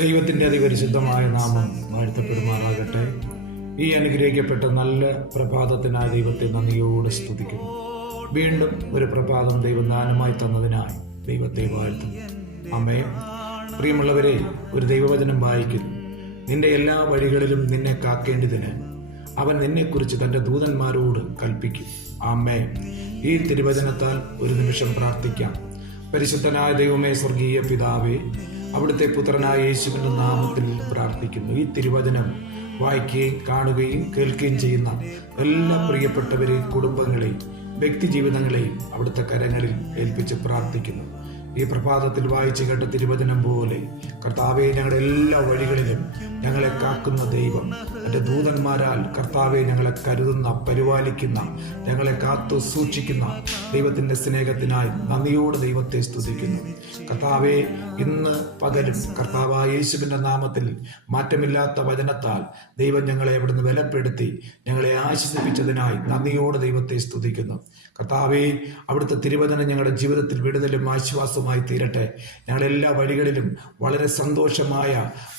ദൈവത്തിൻ്റെ അതിപരിശുദ്ധമായ നാമം വാഴ്ത്തപ്പെടുമാറാകട്ടെ. ഈ അനുഗ്രഹിക്കപ്പെട്ട നല്ല പ്രഭാതത്തിനായി ദൈവത്തെ നന്ദിയോടെ സ്തുതിക്കുന്നു. വീണ്ടും ഒരു പ്രഭാതം ദൈവം ദാനമായി തന്നതിനായി ദൈവത്തെ വാഴ്ത്തുന്നു. ആമേൻ. പ്രിയമുള്ളവരെ, ഒരു ദൈവവചനം വായിക്കുന്നു. നിന്റെ എല്ലാ വഴികളിലും നിന്നെ കാക്കേണ്ടതിന് അവൻ നിന്നെക്കുറിച്ച് തൻ്റെ ദൂതന്മാരോട് കൽപ്പിക്കും. ആമേൻ. ഈ തിരുവചനത്താൽ ഒരു നിമിഷം പ്രാർത്ഥിക്കാം. പരിശുദ്ധനായ ദൈവമേ, സ്വർഗീയ പിതാവേ, അവിടുത്തെ പുത്രനായ യേശുവിൻ്റെ നാമത്തിൽ പ്രാർത്ഥിക്കുന്നു. ഈ തിരുവചനം വായിക്കുകയും കാണുകയും കേൾക്കുകയും ചെയ്യുന്ന എല്ലാ പ്രിയപ്പെട്ടവരെയും കുടുംബങ്ങളെയും വ്യക്തി ജീവിതങ്ങളെയും അവിടുത്തെ കരങ്ങളിൽ ഏൽപ്പിച്ച് പ്രാർത്ഥിക്കുന്നു. ഈ പ്രഭാതത്തിൽ വായിച്ചു കേട്ട തിരുവചനം പോലെ കർത്താവെ, ഞങ്ങളുടെ എല്ലാ വഴികളിലും ഞങ്ങളെ കാക്കുന്ന ദൈവം, എൻ്റെ ദൂതന്മാരാൽ കർത്താവെ ഞങ്ങളെ കരുതുന്ന, പരിപാലിക്കുന്ന, ഞങ്ങളെ കാത്തു സൂക്ഷിക്കുന്ന ദൈവത്തിൻ്റെ സ്നേഹത്തിനായി നന്ദിയോടെ ദൈവത്തെ സ്തുതിക്കുന്നു. കർത്താവെ, ഇന്ന് പകലും കർത്താവായ യേശുവിൻ്റെ നാമത്തിൽ മാറ്റമില്ലാത്ത വചനത്താൽ ദൈവം ഞങ്ങളെ അവിടുന്ന് ബലപ്പെടുത്തി ഞങ്ങളെ ആശ്വസിപ്പിച്ചതിനായി നന്ദിയോടെ ദൈവത്തെ സ്തുതിക്കുന്നു. കർത്താവെ, അവിടുത്തെ തിരുവചനം ഞങ്ങളുടെ ജീവിതത്തിൽ വിടുതലും ആശ്വാസവുമായി തീരട്ടെ. ഞങ്ങളെല്ലാ വഴികളിലും വളരെ സന്തോഷമായ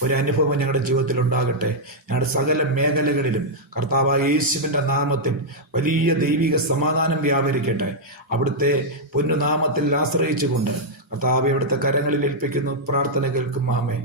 ഒരു അനുഭവം ഞങ്ങളുടെ ജീവിതത്തിൽ ഉണ്ടാകട്ടെ. ഞങ്ങളുടെ സകല മേഖലകളിലും കർത്താവായ യേശുവിൻ്റെ നാമത്തിൽ വലിയ ദൈവിക സമാധാനം വ്യാപരിക്കട്ടെ. അവിടുത്തെ പൊന്നുനാമത്തിൽ ആശ്രയിച്ചുകൊണ്ട് കർത്താവെ അവിടുത്തെ കരങ്ങളിൽ ഏൽപ്പിക്കുന്നു. പ്രാർത്ഥന കേൾക്കും. ആമേൻ.